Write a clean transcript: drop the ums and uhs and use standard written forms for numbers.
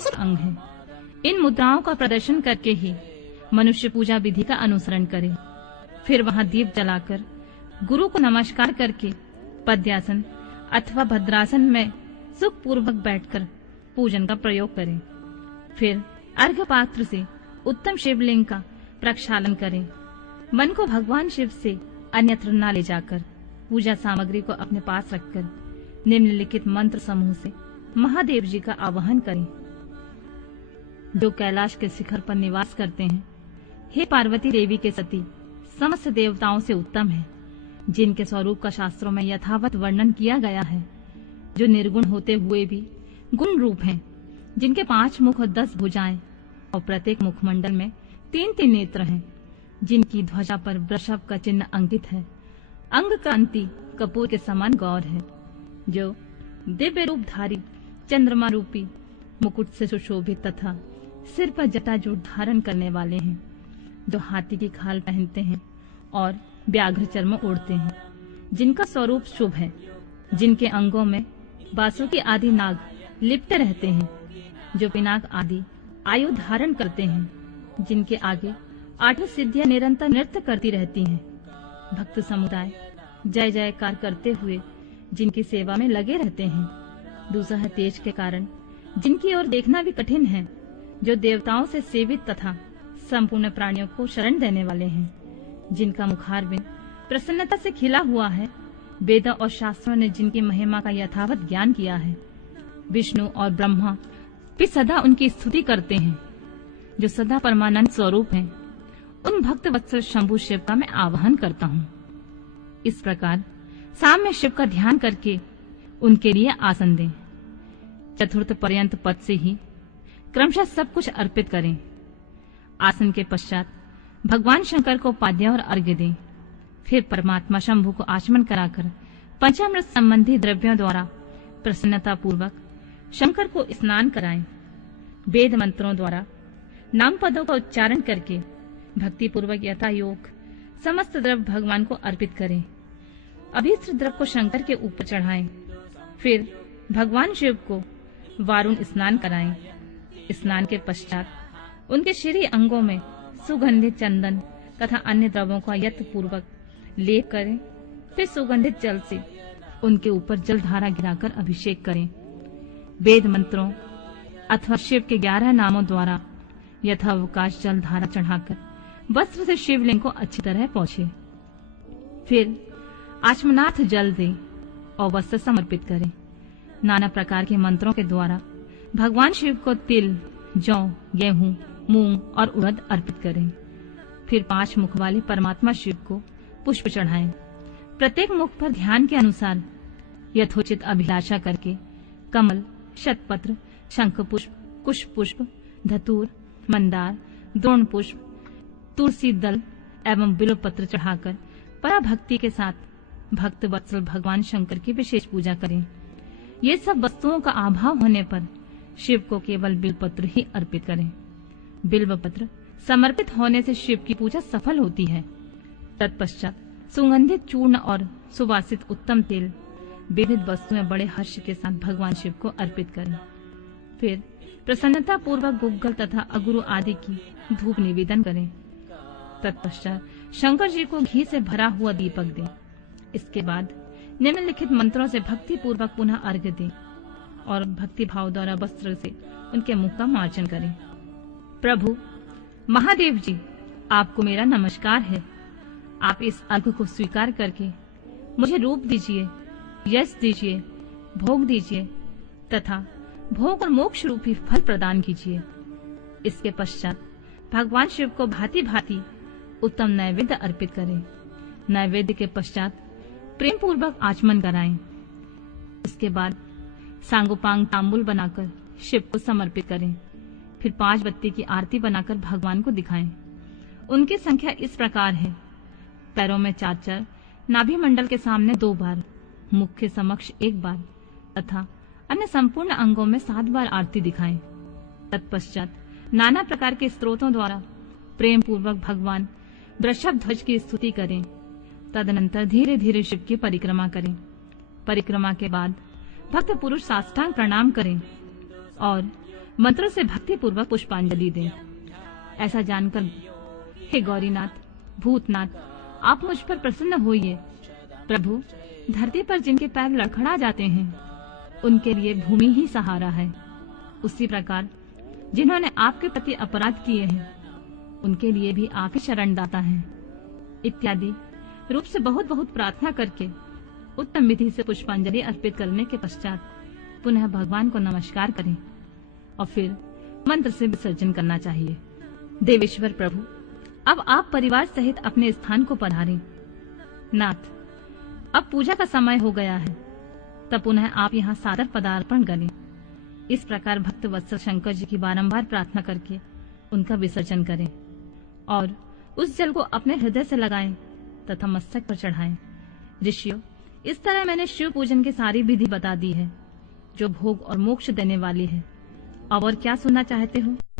64 अंग हैं। इन मुद्राओं का प्रदर्शन करके ही मनुष्य पूजा विधि का अनुसरण करे। फिर वहां दीप जलाकर गुरु को नमस्कार करके पद्यासन अथवा भद्रासन में सुख पूर्वक बैठकर पूजन का प्रयोग करें। फिर अर्घ्य पात्र से उत्तम शिवलिंग का प्रक्षालन करें। मन को भगवान शिव से अन्यत्र न ले जाकर पूजा सामग्री को अपने पास रखकर निम्नलिखित मंत्र समूह से महादेव जी का आवाहन करें। जो कैलाश के शिखर पर निवास करते हैं, हे पार्वती देवी के सती समस्त देवताओं से उत्तम है, जिनके स्वरूप का शास्त्रों में यथावत वर्णन किया गया है, जो निर्गुण होते हुए भी गुण रूप हैं, जिनके 5 मुख और 10 भुजाएं और प्रत्येक मुखमंडल में 3-3 नेत्र हैं, जिनकी ध्वजा पर वृषभ का चिन्ह अंकित है, अंग कांति कपूर के समान गौर है, जो दिव्य रूपधारी चंद्रमा रूपी मुकुट से सुशोभित तथा सिर पर जटाजूट धारण करने वाले हैं, जो हाथी की खाल पहनते हैं और व्याघ्र चर्म ओढ़ते हैं, जिनका स्वरूप शुभ है, जिनके अंगों में बासुकी आदि नाग लिपटे रहते हैं, जो पिनाक आदि आयु धारण करते हैं, जिनके आगे 8 सिद्धियां निरंतर नृत्य करती रहती हैं। भक्त समुदाय जय जयकार करते हुए जिनकी सेवा में लगे रहते हैं। दूसरा तेज के कारण जिनकी ओर देखना भी कठिन है, जो देवताओं से सेवित तथा संपूर्ण प्राणियों को शरण देने वाले हैं, जिनका मुखारविंद प्रसन्नता से खिला हुआ है, वेदों और शास्त्रों ने जिनकी महिमा का यथावत ज्ञान किया है। विष्णु और ब्रह्मा भी सदा उनकी स्तुति करते हैं, जो सदा परमानंद स्वरूप हैं। उन भक्त वत्सल शंभु शिव का मैं आवाहन करता हूँ। इस प्रकार साम्य शिव का ध्यान करके उनके लिए आसन दें। चतुर्थ पर्यंत पद से ही क्रमशः सब कुछ अर्पित करें। आसन के पश्चात भगवान शंकर को पाद्य और अर्घ्य दें। फिर परमात्मा शंभु को आचमन कराकर पंचामृत संबंधी द्रव्यों द्वारा प्रसन्नता पूर्वक शंकर को स्नान कराएं। वेद मंत्रों द्वारा नाम पदों का उच्चारण करके भक्ति पूर्वक यथा योग समस्त द्रव्य भगवान को अर्पित करें। अभीष्ट द्रव्य को शंकर के ऊपर चढ़ाएं। फिर भगवान शिव को वारुण स्नान कराएं। स्नान के पश्चात उनके श्री अंगों में सुगंधित चंदन तथा अन्य द्रव्यों का यत्न पूर्वक लेप करें। फिर सुगंधित जल से उनके ऊपर जल धारा गिराकर अभिषेक करें। वेद मंत्रों अथवा शिव के 11 नामों द्वारा यथावकाश जल धारा चढ़ाकर वस्त्र से शिवलिंग को अच्छी तरह पोंछे। फिर आचमनार्थ जल दें और वस्त्र समर्पित करें। नाना प्रकार के मंत्रों के द्वारा भगवान शिव को तिल, जौ, गेहूं, मूंग और उड़द अर्पित करें। फिर 5 मुख वाले परमात्मा शिव को पुष्प चढ़ाएं। प्रत्येक मुख पर ध्यान के अनुसार यथोचित अभिलाषा करके कमल, शतपत्र, शंख पुष्प, कुश पुष्प, धतूर, मंदार, द्रोण पुष्प, तुलसी दल एवं बिल्व पत्र चढ़ाकर पराभक्ति के साथ भक्त वत्सल भगवान शंकर की विशेष पूजा करें। ये सब वस्तुओं का अभाव होने पर शिव को केवल बिल्व पत्र ही अर्पित करें। बिल्व पत्र समर्पित होने से शिव की पूजा सफल होती है। तत्पश्चात सुगंधित चूर्ण और सुवासित उत्तम तेल विविध वस्तुएं बड़े हर्ष के साथ भगवान शिव को अर्पित करें। फिर प्रसन्नता पूर्वक गुग्गल तथा अगुरु आदि की धूप निवेदन करें। तत्पश्चात शंकर जी को घी से भरा हुआ दीपक दें। इसके बाद निम्नलिखित मंत्रों से भक्ति पूर्वक पुनः अर्घ्य दें और भक्ति भाव द्वारा वस्त्र से उनके मुख का मार्जन करें। प्रभु महादेव जी, आपको मेरा नमस्कार है। आप इस अर्घ्य को स्वीकार करके मुझे रूप दीजिए, यश दीजिए, भोग दीजिए तथा भोग और मोक्ष रूपी फल प्रदान कीजिए। इसके पश्चात भगवान शिव को भांति भांति उत्तम नैवेद्य अर्पित करें। नैवेद्य के पश्चात प्रेम पूर्वक आचमन कराएं। इसके बाद सांगोपांग तांबूल बनाकर शिव को समर्पित करें। फिर 5 बत्ती की आरती बनाकर भगवान को दिखाएं। उनकी संख्या इस प्रकार है: पैरों में 4-4, नाभि मंडल के सामने 2 बार, मुख के समक्ष 1 बार तथा अन्य संपूर्ण अंगों में 7 बार आरती दिखाएं। तत्पश्चात नाना प्रकार के स्तोत्रों द्वारा प्रेम पूर्वक भगवान वृषभ ध्वज की स्तुति करें। तदनंतर धीरे धीरे शिव की परिक्रमा करें। परिक्रमा के बाद भक्त पुरुष साष्टांग प्रणाम करें और मंत्रों से भक्ति पूर्वक पुष्पांजलि दें। ऐसा जानकर हे गौरीनाथ, भूतनाथ, आप मुझ पर प्रसन्न होइए। प्रभु, धरती पर जिनके पैर लड़खड़ा जाते हैं उनके लिए भूमि ही सहारा है। उसी प्रकार जिन्होंने आपके प्रति अपराध किए हैं उनके लिए भी आप ही शरणदाता हैं। इत्यादि रूप से बहुत बहुत प्रार्थना करके उत्तम विधि से पुष्पांजलि अर्पित करने के पश्चात पुनः भगवान को नमस्कार करें और फिर मंत्र से विसर्जन करना चाहिए। देवेश्वर प्रभु, अब आप परिवार सहित अपने स्थान को पधारें। नाथ, अब पूजा का समय हो गया है, तब पुनः आप यहाँ सादर पदार्पण करें। इस प्रकार भक्त वत्सल शंकर जी की बारंबार प्रार्थना करके उनका विसर्जन करें और उस जल को अपने हृदय से लगाएं तथा मस्तक पर चढ़ाएं। ऋषियों, इस तरह मैंने शिव पूजन की सारी विधि बता दी है जो भोग और मोक्ष देने वाली है। अब और क्या सुनना चाहते हो?